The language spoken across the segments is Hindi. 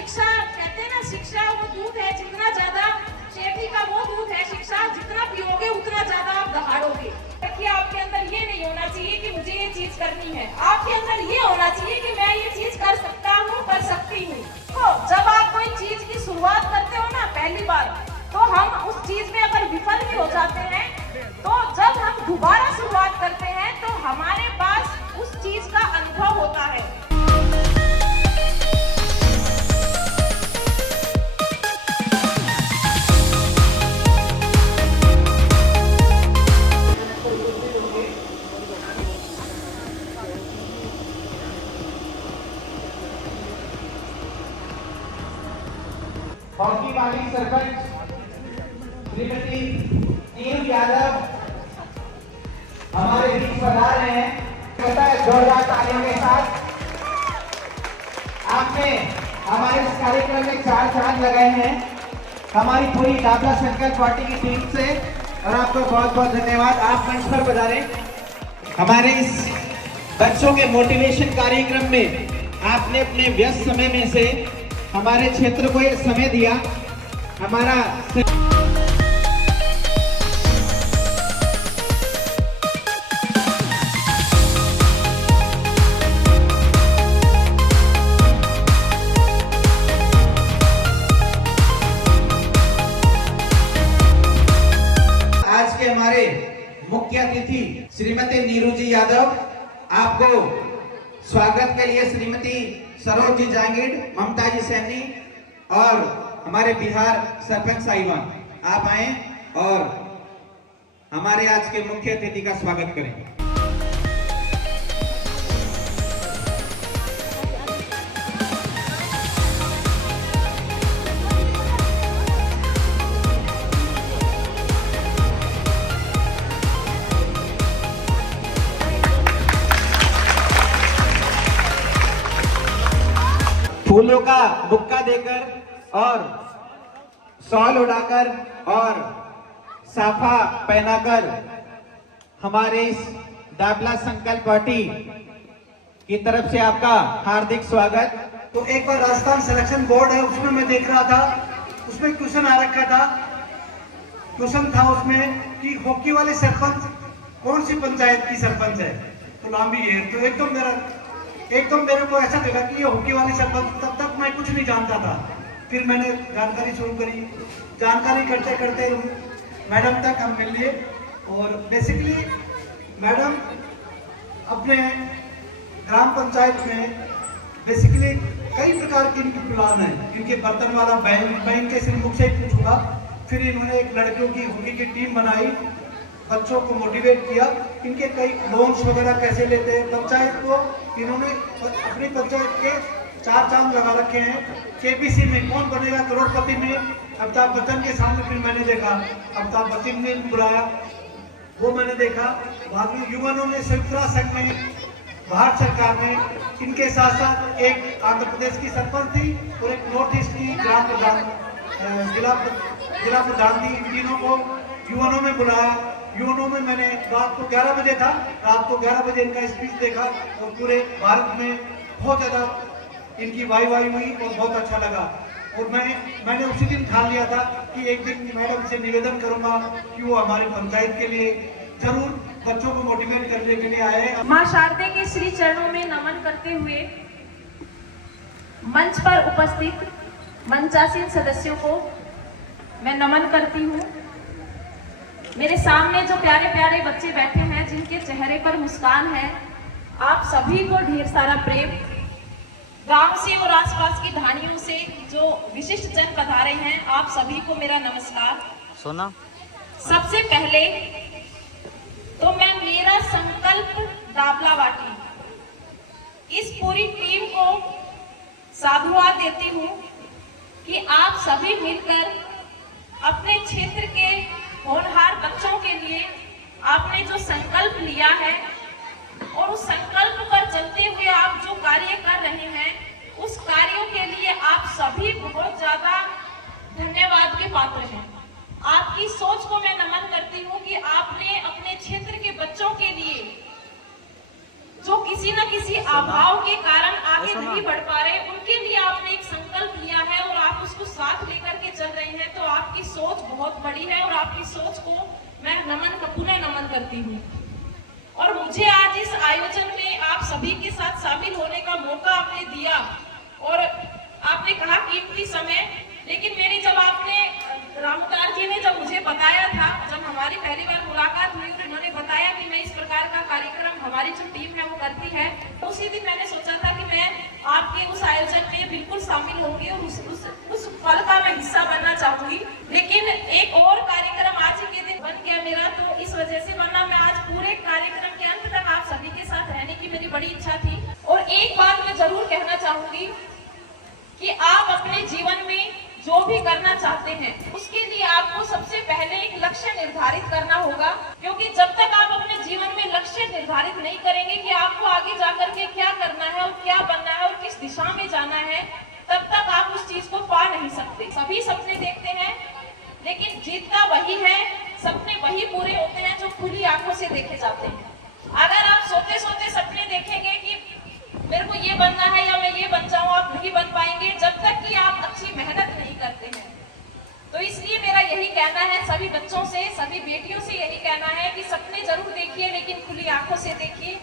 शिक्षा कहते हैं ना, शिक्षा वो दूध है, जितना ज्यादा शेठी का वो दूध है शिक्षा, जितना पियोगे उतना ज्यादा आप दहाड़ोगे। देखिए आपके अंदर ये नहीं होना चाहिए कि मुझे ये चीज करनी है, आपके अंदर ये होना चाहिए कि मैं ये चीज कर सकता हूँ, कर सकती हूँ। तो जब आप कोई चीज की शुरुआत करते हो ना पहली बार, तो हम उस चीज में अगर विफल भी हो जाते हैं, तो जब हम दोबारा शुरुआत करते हैं तो हमारे पास उस चीज का अनुभव होता है। हॉकी वाली सरपंच श्रीमती नीरू यादव हमारे बीच पधार रहे हैं। पता है जोरदार तालियों के साथ आपने हमारे इस कार्यक्रम में 4 चांद लगाए हैं हमारी पूरी दाबला संकल्प पार्टी की टीम से, और आपको बहुत बहुत धन्यवाद। आप मंच पर पधारें। हमारे इस बच्चों के मोटिवेशन कार्यक्रम में आपने अपने व्यस्त समय में से हमारे क्षेत्र को ये समय दिया। हमारा आज के हमारे मुख्य अतिथि श्रीमती नीरू जी यादव, आपको स्वागत के लिए श्रीमती सरोज जी जांगीर, ममता जी सैनी और हमारे बिहार सरपंच साहिबान, आप आए और हमारे आज के मुख्य अतिथि का स्वागत करें। फूलों का बुक्का देकर और शॉल उड़ाकर और साफा पहनाकर हमारे इस दाबला संकल्प पार्टी की तरफ से आपका हार्दिक स्वागत। तो एक बार राजस्थान सिलेक्शन बोर्ड है, उसमें मैं देख रहा था, उसमें क्वेश्चन आ रखा था, क्वेश्चन था उसमें कि हॉकी वाले सरपंच कौन सी पंचायत की सरपंच है, तो लांबी है। तो एकदम मेरे को ऐसा लगा कि ये हॉकी वाली सरपंच, तब तक मैं कुछ नहीं जानता था। फिर मैंने जानकारी शुरू करी, जानकारी करते करते मैडम तक हम मिल लिए। और बेसिकली मैडम अपने ग्राम पंचायत में बेसिकली कई प्रकार के इनके प्लान है। इनके बर्तन वाला बैंक के सिर्फ मुख से ही पूछूंगा। फिर इन्होंने एक लड़कियों की हॉकी की टीम बनाई, बच्चों को मोटिवेट किया। इनके कई लोन्स वगैरह कैसे लेते हैं पंचायत को, इन्होंने अपनी पंचायत के 4 चांद लगा रखे हैं। केबीसी में कौन बनेगा करोड़पति में अमिताभ बच्चन के सामने फिर मैंने देखा, अमिताभ बच्चन ने बुलाया, वो मैंने देखा। बाकी युवाओं में संयुक्त राष्ट्र संघ में, भारत सरकार में, इनके साथ साथ एक आंध्र प्रदेश की सरपंच थी और एक नॉर्थ ईस्ट की ग्राम प्रधान जिला प्रधान थी। इन तीनों को युवाओं में बुलाया। युवाओं में मैंने रात को 11 बजे था, रात को 11 बजे इनका स्पीच देखा और पूरे भारत में बहुत ज़्यादा इनकी वाई हुई और बहुत अच्छा लगा। और मैंने उसी दिन ठान लिया था कि एक दिन मैडम से निवेदन करूंगा कि वो हमारे पंचायत के लिए जरूर बच्चों को मोटिवेट करने के लिए आए। मां शारदे के श्री चरणों में नमन करते हुए मंच पर उपस्थित मंचासीन सदस्यों को मैं नमन करती हूँ। मेरे सामने जो प्यारे प्यारे बच्चे बैठे हैं, जिनके चेहरे पर मुस्कान है, आप सभी को ढेर सारा प्रेम। गांव से और आसपास की ढाणियों से जो विशिष्ट जन पधारे हैं, आप सभी को मेरा नमस्कार। सोना, सबसे पहले तो मैं मेरा संकल्प दाबला वाटी इस पूरी टीम को साधुवाद देती हूँ कि आप सभी मिलकर अपने क्षेत्र के होनहार बच्चों के लिए आपने जो संकल्प लिया है और उस संकल्प पर चलते हुए आप जो कार्य कर रहे हैं, उस कार्यों के लिए आप सभी बहुत ज्यादा धन्यवाद के पात्र हैं। आपकी सोच को मैं नमन करती हूँ कि आपने अपने क्षेत्र के बच्चों के लिए जो किसी न किसी अभाव के कारण आगे नहीं बढ़ पा रहे, उनके लिए आपने एक संकल्प लिया बड़ी है और आपकी सोच को मैं पुनः नमन करती हूँ। और मुझे आज इस आयोजन में आप सभी के साथ शामिल होने का मौका आपने दिया और आपने कहा कीमती समय, लेकिन मेरी जब आपने रामदार जी ने जब मुझे बताया था, जब हमारी पहली बार मुलाकात हुई तो उन्होंने बताया कि मैं इस प्रकार का कार्यक्रम हमारी जो टीम है वो करती है, तो उसी दिन मैंने सोचा था कि मैं आपके उस आयोजन में बिल्कुल शामिल होंगी और उस पल का मैं हिस्सा बनना चाहूंगी। लेकिन एक और कार्यक्रम आज ही के दिन बन गया मेरा, तो इस वजह से, वरना मैं आज पूरे कार्यक्रम के अंत तक आप सभी के साथ रहने की मेरी बड़ी इच्छा थी। और एक बात मैं जरूर कहना चाहूंगी कि आप अपने जीवन में जो भी करना चाहते हैं उसके लिए आपको सबसे पहले एक लक्ष्य निर्धारित करना होगा, क्योंकि जब तक आप अपने जीवन में लक्ष्य निर्धारित नहीं करेंगे कि आपको आगे जाकर के क्या करना है और क्या बनना है और किस दिशा में जाना है, तब तक आप उस चीज को पा नहीं सकते। सभी सपने देखते हैं, लेकिन जीतता वही है, सपने वही पूरे होते हैं जो खुली आंखों से देखे जाते हैं। अगर आप सोते सोते सपने देखेंगे कि मेरे को ये बनना है या मैं ये बन जाऊं, आप नहीं बन पाएंगे जब तक कि आप अच्छी मेहनत नहीं करते हैं। तो इसलिए मेरा यही कहना है सभी बच्चों से, सभी बेटियों से यही कहना है कि सपने जरूर देखिए, लेकिन खुली आंखों से देखिए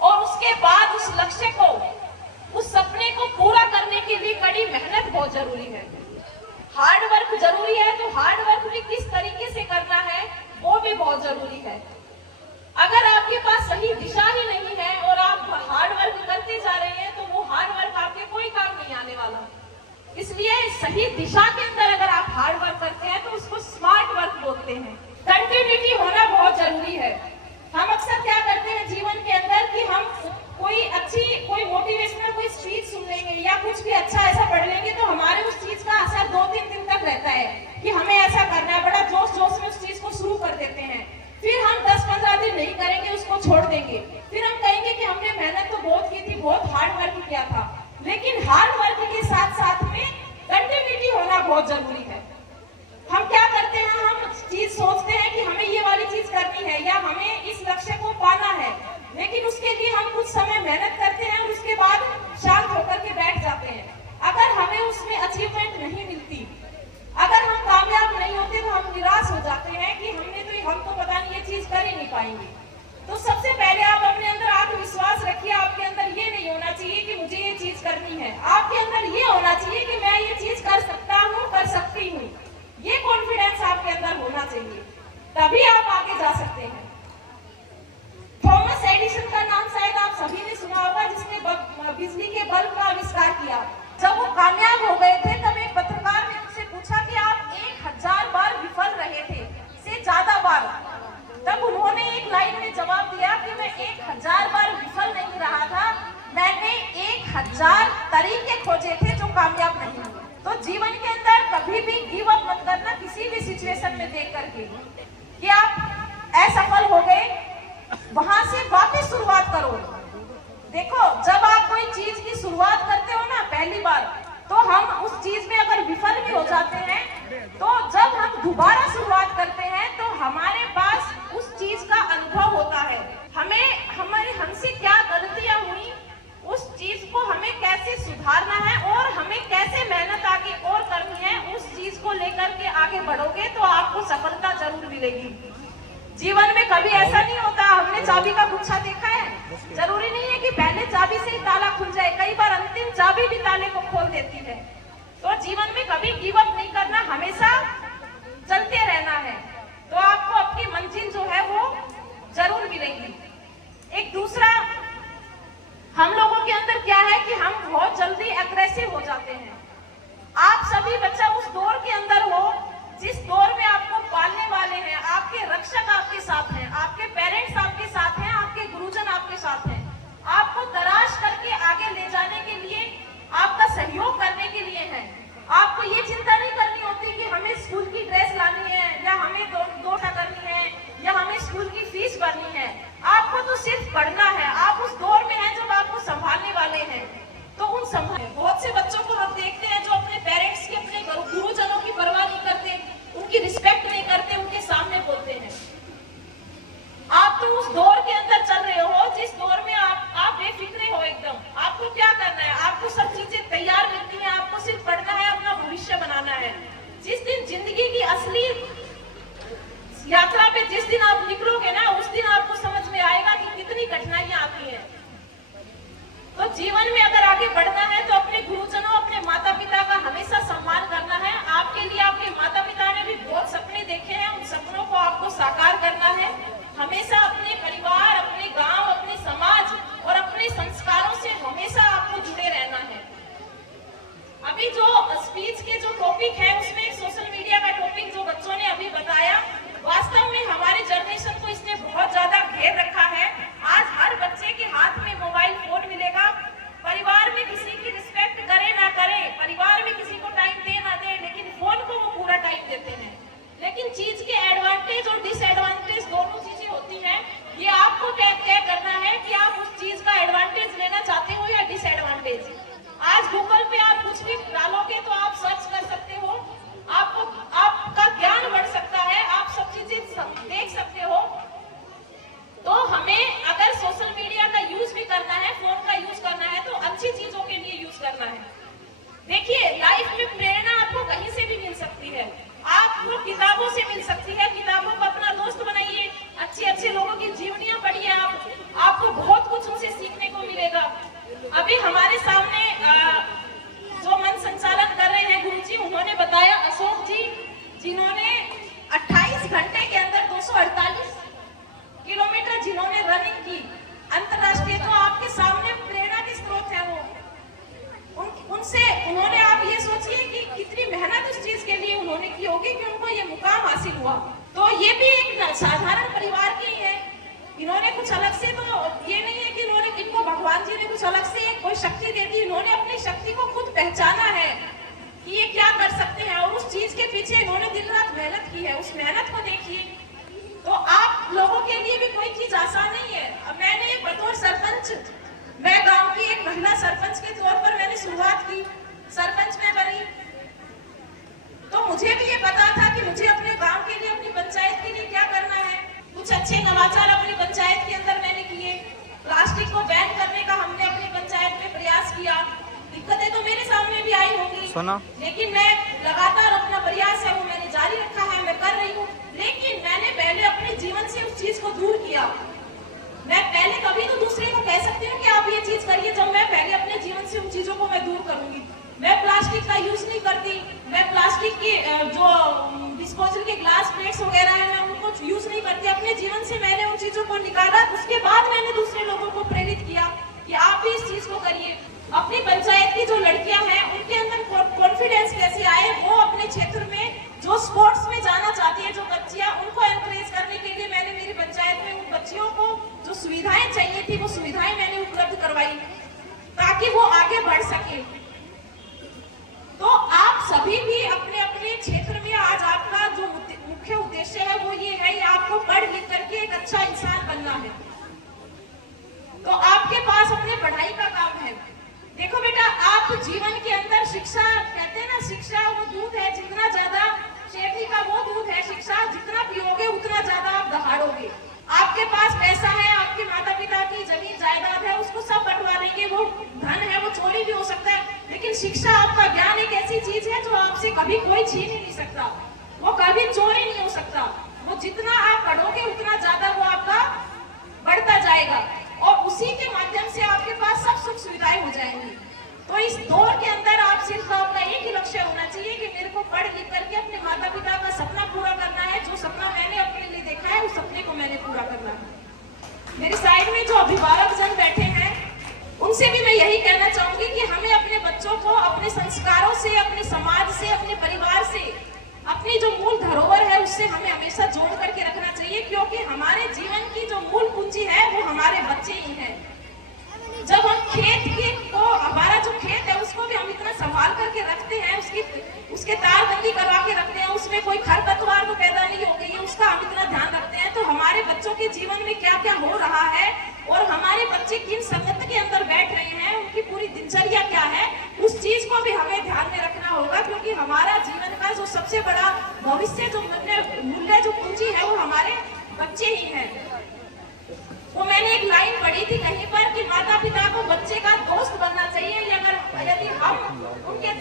और उसके बाद उस लक्ष्य को, उस सपने को पूरा करने के लिए कड़ी मेहनत बहुत जरूरी है, हार्ड वर्क जरूरी है। तो हार्ड वर्क भी किस तरीके से करना है वो भी बहुत जरूरी है। अगर आपके पास सही दिशा ही नहीं है और आप हार्ड वर्क करते जा रहे हैं तो वो हार्ड वर्क आपके कोई काम नहीं आने वाला। इसलिए सही दिशा के अंदर अगर आप हार्ड वर्क करते हैं तो उसको स्मार्ट वर्क बोलते हैं। कंटिन्यूटी होना बहुत जरूरी है। हम अक्सर क्या करते हैं जीवन के अंदर कि हम कोई मोटिवेशनल कोई स्पीच सुन लेंगे या कुछ भी अच्छा ऐसा पढ़ लेंगे तो हमारे उस चीज का असर 2-3 दिन तक रहता है कि हमें ऐसा करना है, बड़ा जोश जोश में उस चीज को शुरू कर देते हैं। फिर हम 10-15 दिन नहीं करेंगे, उसको छोड़ देंगे। फिर हम कहेंगे कि हमने मेहनत तो बहुत की थी, बहुत हार्ड वर्क किया था, लेकिन हार्ड वर्क के साथ साथ में कंटिन्यूटी होना बहुत जरूरी है। हम क्या करते हैं, हम चीज सोचते हैं कि हमें ये वाली चीज करनी है या हमें इस लक्ष्य को पाना है, लेकिन उसके लिए हम कुछ समय मेहनत करते हैं और उसके बाद शांत होकर के बैठ जाते हैं। अगर हमें उसमें अचीवमेंट नहीं मिलती, अगर हम कामयाब नहीं होते तो हम निराश हो जाते हैं कि हम तो पता नहीं ये चीज कर ही नहीं पाएंगे। तो सबसे पहले आप अपने अंदर आत्मविश्वास रखिए। आपके अंदर ये नहीं होना चाहिए कि मुझे ये चीज करनी है, आपके अंदर ये होना चाहिए कि मैं ये चीज कर सकता हूँ, कर सकती हूँ। ये कॉन्फिडेंस आपके अंदर होना चाहिए, तभी आप आगे जा सकते हैं। थॉमस एडिसन का नाम शायद आप सभी ने सुना होगा, जिसने बिजली के बल्ब का आविष्कार किया। जब वो कामयाब हो गए थे तब एक पत्रकार ने उनसे पूछा कि आप 1000 बार विफल रहे थे से ज्यादा बार। तब उन्होंने एक लाइन में जवाब दिया कि मैं 1000 बार विफल नहीं रहा था, मैंने 1000 तरीके खोजे थे जो कामयाब नहीं हुए। तो जीवन के अंदर कभी भी गिव अप मत करना किसी भी सिचुएशन में देख करके कि आप असफल हो गए, वहां से वापस शुरुआत करो। देखो, जब आप कोई चीज की शुरुआत करते हो ना पहली बार, तो हम उस चीज में अगर विफल भी हो जाते हैं तो जब हम दोबारा शुरुआत करते हैं तो हमारे पास उस चीज का अनुभव होता है। हमसे क्या गलतियां हुई, उस चीज को हमें कैसे सुधारना है और हमें कैसे मेहनत आगे और करनी है, उस चीज को लेकर के आगे बढ़ोगे तो आपको सफलता जरूर मिलेगी। जीवन में कभी ऐसा नहीं होता, हमने चाबी का गुच्छा देखा है, जरूरी नहीं है कि पहले चाबी से ही ताला खुल जाए, कई बार अंतिम चाबी भी ताले को खोल देती है। तो जीवन में कभी गिव अप नहीं करना, हमेशा चलते रहना है, तो आपको अपनी मंजिल जो है वो जरूर मिलेगी। एक दूसरा, हम लोगों के अंदर क्या है कि हम बहुत जल्दी अग्रेसिव हो जाते हैं। आप सभी बच्चा उस दौर के अंदर हो जिस दौर में आपको पालने वाले हैं, आपके रक्षक आपके साथ हैं, आपके पेरेंट्स आपके साथ हैं, आपके गुरुजन आपके साथ हैं, आपको तराश करके आगे ले जाने के लिए, आपका सहयोग करने के लिए हैं। आपको ये चिंता नहीं करनी होती कि हमें स्कूल की ड्रेस लानी है या हमें दौड़ा करनी है या हमें स्कूल की फीस भरनी है। आपको तो सिर्फ पढ़ना है। आप उस दौर में हैं जब आपको संभालने वाले हैं, तो उन बहुत से बच्चों को हम देखते हैं जो अपने पेरेंट्स के, अपने असली यात्रा पे जिस दिन आप निकलोगे ना, उस दिन आपको समझ में आएगा कि कितनी कठिनाइयां आती हैं। तो जीवन में अगर आगे बढ़ना है तो अपने गुरुजनों, अपने माता पिता का हमेशा सम्मान करना है। आपके लिए आपके माता पिता ने भी बहुत सपने देखे हैं, उन सपनों को आपको साकार करना है। हमेशा अपने परिवार, अपने गांव, अपने समाज और अपने संस्कारों से हमेशा आपको जुड़े रहना है। अभी जो स्पीच के जो टॉपिक है उसमें एक सोशल मीडिया का टॉपिक जो बच्चों ने अभी बताया, वास्तव में हमारे जनरेशन को इसने बहुत ज्यादा घेर रखा है। आज हर बच्चे के हाथ में मोबाइल फोन मिलेगा। परिवार में किसी की रिस्पेक्ट करे ना करे, परिवार में किसी को टाइम दे ना दे, लेकिन फोन को वो पूरा टाइम देते हैं। लेकिन चीज के एडवांटेज और डिसएडवांटेज दोनों चीजें होती हैं। ये आपको तय करना है कि आप उस चीज का एडवांटेज लेना चाहते हो या डिसएडवांटेज। आज गूगल पे आप कुछ भी डालोगे तो आप सर्च कर सकते हो, आपको आपका ज्ञान बढ़ सकता है, आप सब चीजें देख सकते हो। तो हमें अगर सोशल मीडिया का यूज भी करना है, फोन का यूज करना है, तो अच्छी चीजों के लिए यूज करना है। देखिए, लाइफ में प्रेरणा आपको कहीं से भी मिल सकती है, आपको किताबों से मिल सकती है। किताबों को अपना दोस्त बनाइए, अच्छे अच्छे लोगों की जीवनियां पढ़िए, आपको बहुत कुछ उनसे सीखने को मिलेगा। अभी हमारे सामने जो मन संचालन कर रहे हैं गुरुजी, उन्होंने बताया, अशोक जी, जिन्होंने 28 घंटे के अंदर 248 किलोमीटर जिन्होंने रनिंग की अंतरराष्ट्रीय, तो आपके सामने प्रेरणा के स्रोत है वो। उनसे उन्होंने, आप ये सोचिए कि कितनी मेहनत उस चीज के लिए उन्होंने की होगी कि उनको ये मुकाम हासिल हुआ। तो ये भी एक साधारण परिवार के ही है। इन्होंने कुछ अलग से, तो ये नहीं है कि इनको भगवान जी ने कुछ अलग से कोई शक्ति दे दी। इन्होंने अपनी शक्ति को खुद पहचाना है कि ये क्या कर सकते हैं, और उस चीज के पीछे इन्होंने दिन रात मेहनत की है। उस मेहनत को देखिए। तो आप लोगों के लिए भी कोई चीज आसान नहीं है। मैंने बतौर सरपंच, मैं गांव की एक महिला सरपंच के तौर पर मैंने शुरुआत की, सरपंच में बनी। तो मुझे भी ये पता था कि मुझे अपने गांव के लिए, अपनी पंचायत के लिए क्या करना है। कुछ अच्छे नवाचार अपनी पंचायत के अंदर मैंने किए। प्लास्टिक को बैन करने का हमने अपनी पंचायत में प्रयास किया। दिक्कतें तो मेरे सामने भी आई होंगी, लेकिन मैं लगातार अपना प्रयास है वो मैंने जारी रखा है, मैं कर रही हूँ। लेकिन मैंने पहले अपने जीवन से उस चीज को दूर किया। मैं पहले कभी तो दूसरे को कह सकती हूँ कि आप ये चीज करिए, जब मैं पहले अपने जीवन से उन चीजों को मैं दूर करूंगी। मैं प्लास्टिक का यूज नहीं करती, मैं प्लास्टिक की जो डिस्पोजल के ग्लास प्लेट्स वगैरह है, मैं उनको यूज नहीं करती। अपने जीवन से मैंने उन चीजों को निकाला। उसके बाद मैंने दूसरे लोगों को प्रेरित किया कि आप भी इस चीज को करिए। अपनी पंचायत की जो लड़कियां हैं उनके अंदर कॉन्फिडेंस कैसे आए, वो अपने क्षेत्र में जो स्पोर्ट्स में जाना चाहती है जो बच्चियां, उनको एनकरेज करने के लिए मैंने मेरी पंचायत में उन बच्चियों को जो सुविधाएं चाहिए थी वो सुविधाएं मैंने उपलब्ध करवाई ताकि वो आगे बढ़ सके। तो आप सभी भी अपने अपने क्षेत्र में, आज आपका जो मुख्य उद्देश्य है वो ये है, आपको पढ़ लिख करके एक अच्छा इंसान बनना है। तो आपके पास अपने पढ़ाई का काम है। देखो बेटा, आप जीवन के अंदर शिक्षा, कहते हैं ना, शिक्षा वो दूध है, जितना ज्यादा शेफी का वो दूध है शिक्षा, जितना पियोगे उतना ज्यादा आप दहाड़ोगे। आपके पास पैसा है, आपके माता पिता की जमीन जायदाद है, उसको सब बंटवा देंगे, वो धन है, वो चोरी भी हो सकता है। लेकिन शिक्षा, आपका ज्ञान एक ऐसी चीज है जो आपसे कभी कोई छीन ही नहीं सकता, वो कभी चोरी नहीं हो सकता। वो जितना आप पढ़ोगे उतना ज्यादा वो आपका बढ़ता जाएगा, और उसी के माध्यम से आपके पास सब सुख सुविधाएं हो जाएंगी। तो इस दौर के अंदर आप सिर्फ, आपका एक ही लक्ष्य होना चाहिए कि मेरे को पढ़ लिख करके अपने माता पिता का सपना पूरा करना है। जो सपना मैंने अपने लिए देखा है उस सपने को मैंने पूरा करना है। मेरे साइड में जो अभिभावक जन बैठे हैं उनसे भी मैं यही कहना चाहूंगी कि हमें अपने बच्चों को अपने संस्कारों से, अपने समाज से, अपने परिवार से, अपनी जो मूल धरोहर है उससे हमें हमेशा जोड़ करके रखना चाहिए, क्योंकि हमारे जीवन की जो मूल पूंजी है वो हमारे बच्चे ही हैं। जब हम हमारा जो खेत है उसको भी हम इतना संभाल करके रखते हैं, उसके तारबंदी करवा के रखते हैं, उसमें कोई खरपतवार तो पैदा नहीं हो गई है, उसका हम इतना ध्यान रखते हैं, तो हमारे बच्चों के जीवन में क्या क्या हो रहा है और हमारे बच्चे किन संगत के अंदर बैठ रहे हैं, उनकी पूरी दिनचर्या क्या है, उस चीज को भी हमें ध्यान में रखना होगा। क्योंकि हमारा जीवन का जो सबसे बड़ा भविष्य, जो मूल्य, जो पूंजी है वो हमारे बच्चे ही हैं। वो मैंने एक लाइन पढ़ी थी कहीं पर कि माता पिता को बच्चे का दोस्त बनना चाहिए। अगर यदि हम उनके